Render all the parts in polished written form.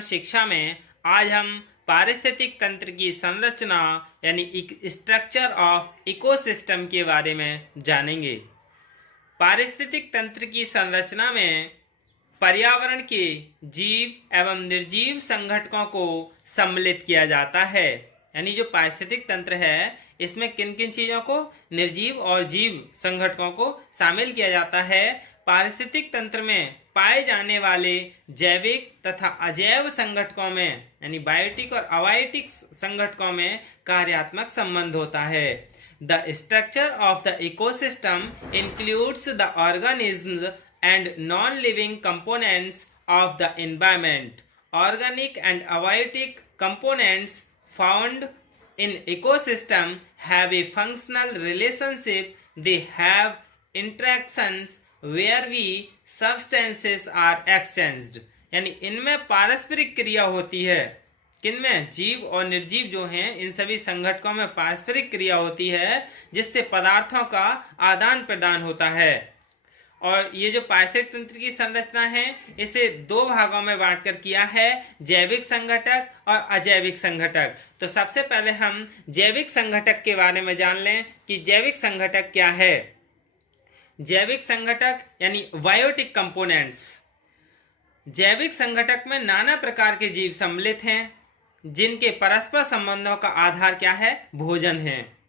पर्यावरण शिक्षा में आज हम पारिस्थितिक तंत्र की संरचना यानी स्ट्रक्चर ऑफ इकोसिस्टम के बारे में जानेंगे। पारिस्थितिक तंत्र की संरचना में पर्यावरण के जीव एवं निर्जीव संघटकों को सम्मिलित किया जाता है। यानी जो पारिस्थितिक तंत्र है इसमें किन किन चीज़ों को, निर्जीव और जीव संघटकों को शामिल किया जाता है। पारिस्थितिक तंत्र में पाए जाने वाले जैविक तथा अजैव संघटकों में यानी बायोटिक और अबायोटिक संघटकों में कार्यात्मक संबंध होता है। The structure of the ecosystem includes the organisms and non-living components of the environment. Organic and abiotic components found in ecosystem have a functional relationship. They have interactions where we substances are exchanged. यानी इनमें पारस्परिक क्रिया होती है। किनमें? जीव और निर्जीव जो हैं इन सभी संघटकों में पारस्परिक क्रिया होती है जिससे पदार्थों का आदान प्रदान होता है। और ये जो पारिस्थितिक तंत्र की संरचना है इसे दो भागों में बांटकर किया है, जैविक संघटक और अजैविक संघटक। तो सबसे पहले हम जैविक संघटक के बारे में जान लें कि जैविक संघटक क्या है। जैविक संघटक यानी बायोटिक कंपोनेंट्स। जैविक संघटक में नाना प्रकार के जीव सम्मिलित हैं जिनके परस्पर संबंधों का आधार क्या है? भोजन है।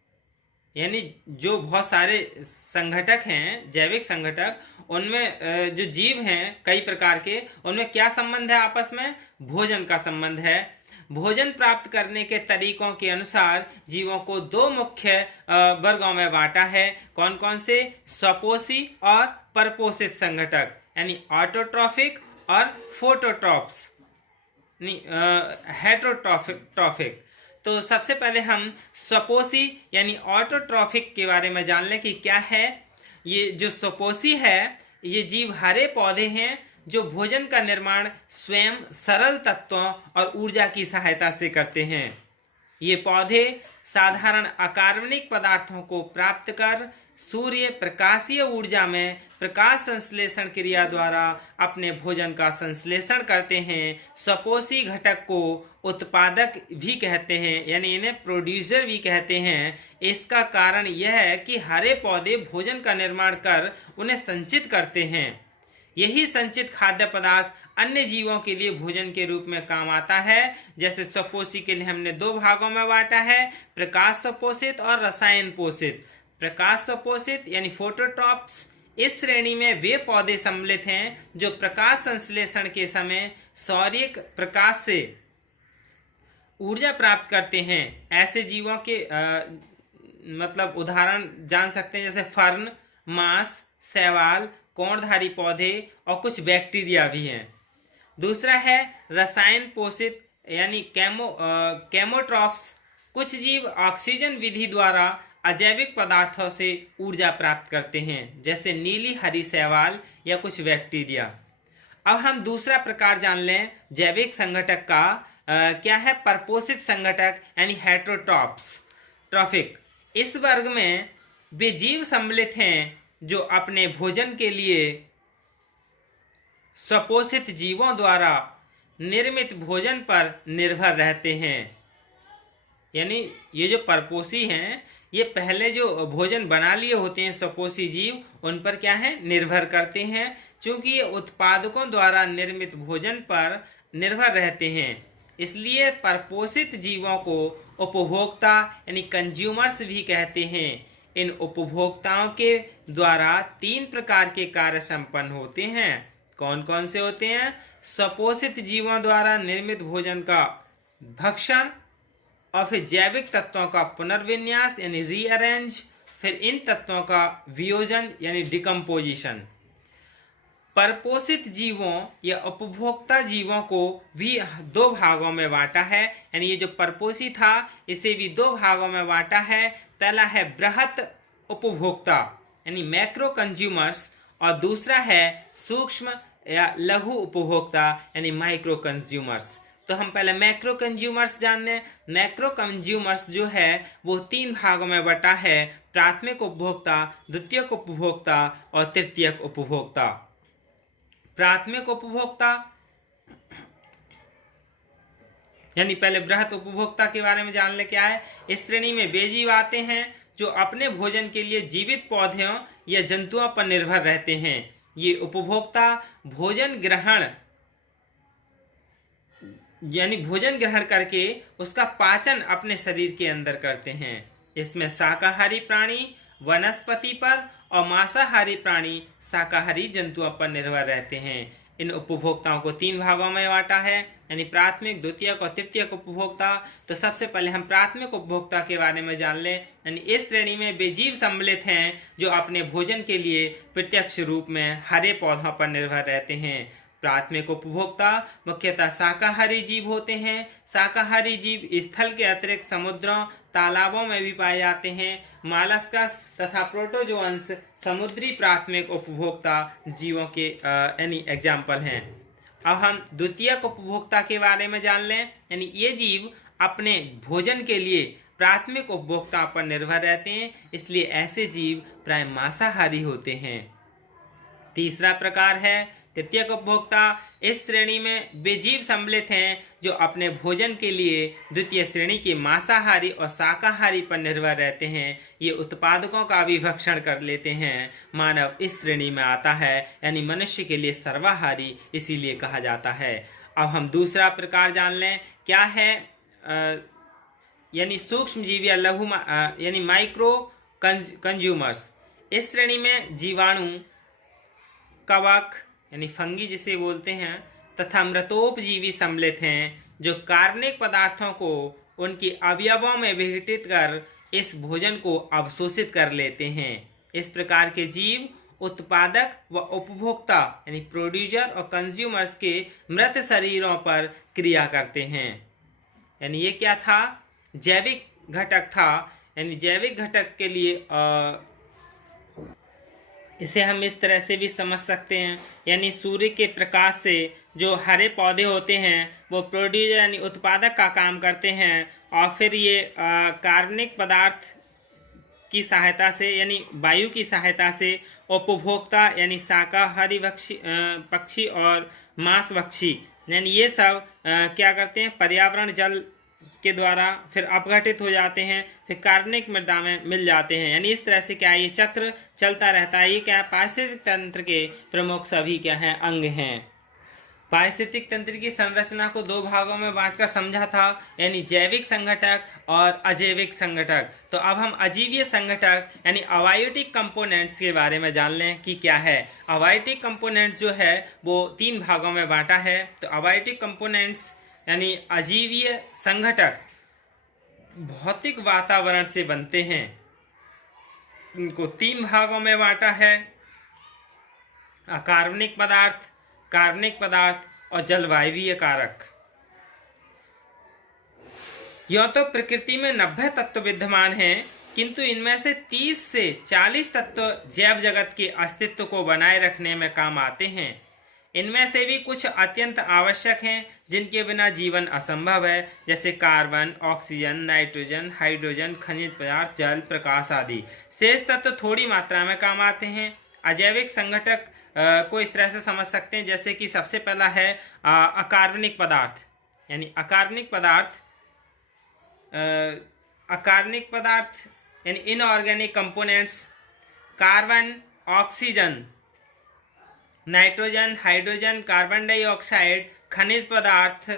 यानी जो बहुत सारे संघटक हैं जैविक संघटक, उनमें जो जीव हैं कई प्रकार के, उनमें क्या संबंध है आपस में? भोजन का संबंध है। भोजन प्राप्त करने के तरीकों के अनुसार जीवों को दो मुख्य वर्गों में बांटा है। कौन कौन से? स्वपोषी और परपोषित संघटक यानी ऑटोट्रॉफिक और फोटोट्रॉप्स हेटरोट्रॉफिक। तो सबसे पहले हम स्वपोषी यानी ऑटोट्रॉफिक के बारे में जान लें कि क्या है। ये जो स्वपोषी है ये जीव हरे पौधे हैं जो भोजन का निर्माण स्वयं सरल तत्वों और ऊर्जा की सहायता से करते हैं। ये पौधे साधारण अकार्बनिक पदार्थों को प्राप्त कर सूर्य प्रकाशीय ऊर्जा में प्रकाश संश्लेषण क्रिया द्वारा अपने भोजन का संश्लेषण करते हैं। स्वपोषी घटक को उत्पादक भी कहते हैं यानी इन्हें प्रोड्यूसर भी कहते हैं। इसका कारण यह है कि हरे पौधे भोजन का निर्माण कर उन्हें संचित करते हैं। यही संचित खाद्य पदार्थ अन्य जीवों के लिए भोजन के रूप में काम आता है। जैसे स्वपोषी के लिए हमने दो भागों में बांटा है, प्रकाश स्वपोषित और रसायन पोषित। प्रकाश स्वपोषित यानी फोटोट्रॉप्स, इस श्रेणी में वे पौधे सम्मिलित हैं जो प्रकाश संश्लेषण के समय सौर्यिक प्रकाश से ऊर्जा प्राप्त करते हैं। ऐसे जीवों के मतलब उदाहरण जान सकते हैं जैसे फर्न, मांस, शैवाल, कोणधारी पौधे और कुछ बैक्टीरिया भी हैं। दूसरा है रसायन पोषित यानी केमोट्रॉफ्स। कुछ जीव ऑक्सीजन विधि द्वारा अजैविक पदार्थों से ऊर्जा प्राप्त करते हैं जैसे नीली हरी शैवाल या कुछ बैक्टीरिया। अब हम दूसरा प्रकार जान लें जैविक संघटक का। क्या है? परपोषित संघटक यानी हेटरोट्रॉफिक। इस वर्ग में वे जीव सम्मिलित हैं जो अपने भोजन के लिए स्वपोषित जीवों द्वारा निर्मित भोजन पर निर्भर रहते हैं। यानी ये जो परपोषी हैं ये पहले जो भोजन बना लिए होते हैं स्वपोषी जीव, उन पर क्या है? निर्भर करते हैं। चूंकि ये उत्पादकों द्वारा निर्मित भोजन पर निर्भर रहते हैं इसलिए परपोषित जीवों को उपभोक्ता यानी कंज्यूमर्स भी कहते हैं। इन उपभोक्ताओं के द्वारा तीन प्रकार के कार्य संपन्न होते हैं। कौन कौन से होते हैं? स्वपोषित जीवों द्वारा निर्मित भोजन का भक्षण और फिर जैविक तत्वों का पुनर्विन्यास यानी रीअरेंज, फिर इन तत्वों का वियोजन यानी डिकम्पोजिशन। परपोषित जीवों या उपभोक्ता जीवों को भी दो भागों में बांटा है। यानी ये जो परपोषी था इसे भी दो भागों में बांटा है। पहला है बृहत उपभोक्ता यानी मैक्रो कंज्यूमर्स और दूसरा है सूक्ष्म या लघु उपभोक्ता यानी माइक्रो कंज्यूमर्स। तो हम पहले मैक्रो कंज्यूमर्स जान लें। मैक्रो कंज्यूमर्स जो है वो तीन भागों में बटा है, प्राथमिक उपभोक्ता, द्वितीयक उपभोक्ता और तृतीयक उपभोक्ता। प्राथमिक उपभोक्ता यानी पहले बृहत उपभोक्ता के बारे में जान ले क्या है। इस श्रेणी में वे जीव आते हैं जो अपने भोजन के लिए जीवित पौधों या जंतुओं पर निर्भर रहते हैं। ये उपभोक्ता भोजन ग्रहण करके उसका पाचन अपने शरीर के अंदर करते हैं। इसमें शाकाहारी प्राणी वनस्पति पर और मांसाहारी प्राणी शाकाहारी जंतुओं पर निर्भर रहते हैं। इन उपभोक्ताओं को 3 भागों में बांटा है, यानी प्राथमिक, द्वितीयक और तृतीयक उपभोक्ता। तो सबसे पहले हम प्राथमिक उपभोक्ता के बारे में जान लें। यानी इस श्रेणी में वे जीव सम्मिलित हैं जो अपने भोजन के लिए प्रत्यक्ष रूप में हरे पौधों पर निर्भर रहते हैं। प्राथमिक उपभोक्ता मुख्यतः शाकाहारी जीव होते हैं। शाकाहारी जीव स्थल के अतिरिक्त समुद्रों, तालाबों में भी पाए जाते हैं। मालस्कस तथा प्रोटोजोअन्स समुद्री प्राथमिक उपभोक्ता जीवों के यानी एग्जाम्पल हैं। अब हम द्वितीयक उपभोक्ता के बारे में जान लें। यानी ये जीव अपने भोजन के लिए प्राथमिक उपभोक्ता पर निर्भर रहते हैं, इसलिए ऐसे जीव प्राय मांसाहारी होते हैं। तीसरा प्रकार है तृतीयक उपभोक्ता। इस श्रेणी में वे जीव सम्मिलित हैं जो अपने भोजन के लिए द्वितीय श्रेणी के मांसाहारी और शाकाहारी पर निर्भर रहते हैं। ये उत्पादकों का भी भक्षण कर लेते हैं। मानव इस श्रेणी में आता है, यानी मनुष्य के लिए सर्वाहारी इसीलिए कहा जाता है। अब हम दूसरा प्रकार जान लें क्या है। यानी सूक्ष्म जीव या लघु यानी माइक्रो कंज्यूमर्स। इस श्रेणी में जीवाणु, कवक यानी फंगी जिसे बोलते हैं तथा मृतोपजीवी सम्मिलित हैं जो कार्बनिक पदार्थों को उनके अवयवों में विघटित कर इस भोजन को अवशोषित कर लेते हैं। इस प्रकार के जीव उत्पादक व उपभोक्ता यानी प्रोड्यूसर और कंज्यूमर्स के मृत शरीरों पर क्रिया करते हैं। यानी ये क्या था, जैविक घटक था। यानी जैविक घटक के लिए इसे हम इस तरह से भी समझ सकते हैं। यानी सूर्य के प्रकाश से जो हरे पौधे होते हैं वो प्रोड्यूसर यानी उत्पादक का काम करते हैं और फिर ये कार्बनिक पदार्थ की सहायता से यानी वायु की सहायता से उपभोक्ता यानी शाकाहारी पक्षी और मांसभक्षी यानी ये सब क्या करते हैं, पर्यावरण जल के द्वारा फिर अपघटित हो जाते हैं, फिर कार्बनिक मृदा में मिल जाते हैं। यानी इस तरह से क्या ये चक्र चलता रहता है। ये क्या पारिस्थितिक तंत्र के प्रमुख सभी क्या हैं, अंग हैं। पारिस्थितिक तंत्र की संरचना को 2 भागों में बांटकर समझा था, यानी जैविक संघटक और अजैविक संघटक। तो अब हम अजीवीय संघटक यानी अबायोटिक कंपोनेंट्स के बारे में जान लें कि क्या है। अबायोटिक कंपोनेंट्स जो है वो 3 भागों में बांटा है। तो अबायोटिक कंपोनेंट्स यानी अजीवीय संघटक भौतिक वातावरण से बनते हैं। इनको 3 भागों में बांटा है, अकार्बनिक पदार्थ, कार्बनिक पदार्थ और जलवायवीय कारक। यह तो प्रकृति में 90 तत्व विद्यमान हैं, किंतु इनमें से 30 से 40 तत्व जैव जगत के अस्तित्व को बनाए रखने में काम आते हैं। इनमें से भी कुछ अत्यंत आवश्यक हैं जिनके बिना जीवन असंभव है, जैसे कार्बन, ऑक्सीजन, नाइट्रोजन, हाइड्रोजन, खनिज पदार्थ, जल, प्रकाश आदि। शेष तत्व थोड़ी मात्रा में काम आते हैं। अजैविक संघटक को इस तरह से समझ सकते हैं, जैसे कि सबसे पहला है अकार्बनिक पदार्थ। यानी अकार्बनिक पदार्थ यानी inorganic components, carbon, oxygen, nitrogen, hydrogen, carbon dioxide, खनिज पदार्थ,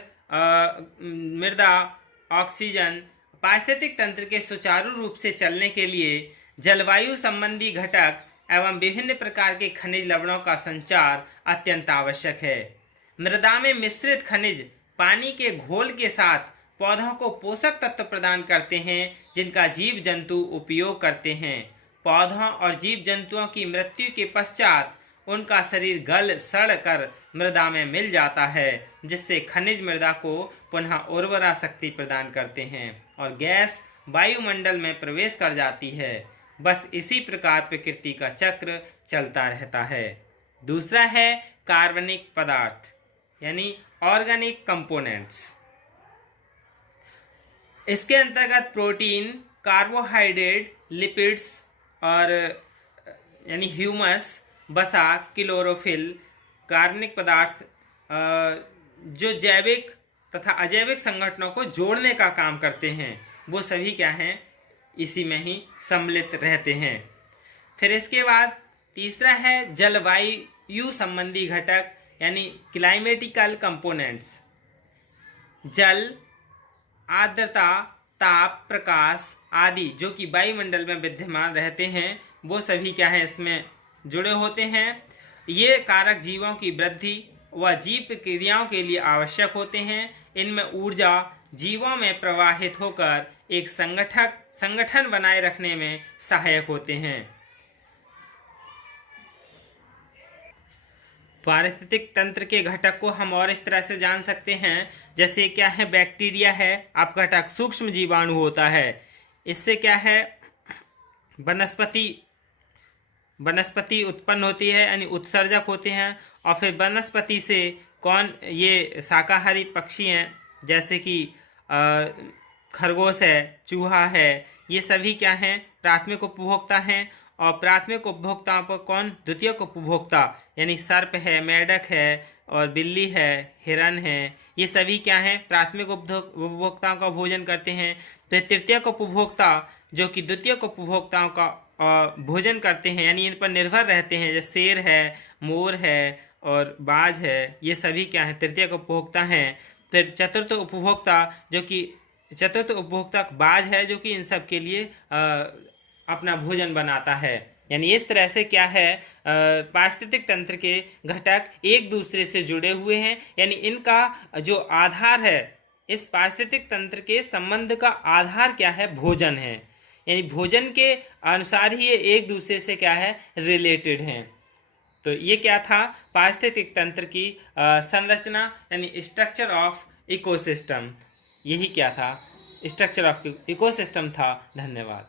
मृदा, ऑक्सीजन। पारिस्थितिक तंत्र के सुचारू रूप से चलने के लिए जलवायु संबंधी घटक एवं विभिन्न प्रकार के खनिज लवणों का संचार अत्यंत आवश्यक है। मृदा में मिश्रित खनिज पानी के घोल के साथ पौधों को पोषक तत्व प्रदान करते हैं जिनका जीव जंतु उपयोग करते हैं। पौधों और जीव जंतुओं की मृत्यु के पश्चात उनका शरीर गल सड़ कर मृदा में मिल जाता है, जिससे खनिज मृदा को पुनः उर्वरा शक्ति प्रदान करते हैं और गैस वायुमंडल में प्रवेश कर जाती है। बस इसी प्रकार प्रकृति का चक्र चलता रहता है। दूसरा है कार्बनिक पदार्थ यानी ऑर्गेनिक कंपोनेंट्स। इसके अंतर्गत प्रोटीन, कार्बोहाइड्रेट, लिपिड्स और यानी ह्यूमस, वसा, क्लोरोफिल, कार्बनिक पदार्थ जो जैविक तथा अजैविक संगठनों को जोड़ने का काम करते हैं, वो सभी क्या हैं, इसी में ही सम्मिलित रहते हैं। फिर इसके बाद तीसरा है जलवायु संबंधी घटक यानी क्लाइमेटिकल कंपोनेंट्स। जल, आर्द्रता, ताप, प्रकाश आदि जो कि वायुमंडल में विद्यमान रहते हैं, वो सभी क्या है, इसमें जुड़े होते हैं। ये कारक जीवों की वृद्धि व जीव क्रियाओं के लिए आवश्यक होते हैं। इनमें ऊर्जा जीवों में प्रवाहित होकर एक संगठन बनाए रखने में सहायक होते हैं। पारिस्थितिक तंत्र के घटक को हम और इस तरह से जान सकते हैं, जैसे क्या है, बैक्टीरिया है, आप घटक सूक्ष्म जीवाणु होता है। इससे क्या है, वनस्पति उत्पन्न होती है यानी उत्सर्जक होते हैं। और फिर वनस्पति से ये शाकाहारी पक्षी हैं, जैसे कि खरगोश है, चूहा है, ये सभी क्या हैं, प्राथमिक उपभोक्ता हैं। और प्राथमिक उपभोक्ताओं पर कौन, द्वितीयक उपभोक्ता यानी सर्प है, मेढक है और बिल्ली है, हिरन है, ये सभी क्या हैं, प्राथमिक उपभोक्ताओं का भोजन करते हैं। तो तृतीयक उपभोक्ता जो कि द्वितीयक उपभोक्ताओं का भोजन करते हैं यानी इन पर निर्भर रहते हैं, जैसे शेर है, मोर है और बाज है, ये सभी क्या हैं, तृतीयक उपभोक्ता हैं। फिर चतुर्थ उपभोक्ता बाज है, जो कि इन सब के लिए अपना भोजन बनाता है। यानी इस तरह से क्या है, पारिस्थितिक तंत्र के घटक एक दूसरे से जुड़े हुए हैं, यानी इनका जो आधार है, इस पारिस्थितिक तंत्र के संबंध का आधार क्या है, भोजन है। यानी भोजन के अनुसार ही ये एक दूसरे से क्या है, रिलेटेड हैं। तो ये क्या था, पारिस्थितिक तंत्र की संरचना यानी स्ट्रक्चर ऑफ इकोसिस्टम। यही क्या था, स्ट्रक्चर ऑफ इकोसिस्टम था। धन्यवाद।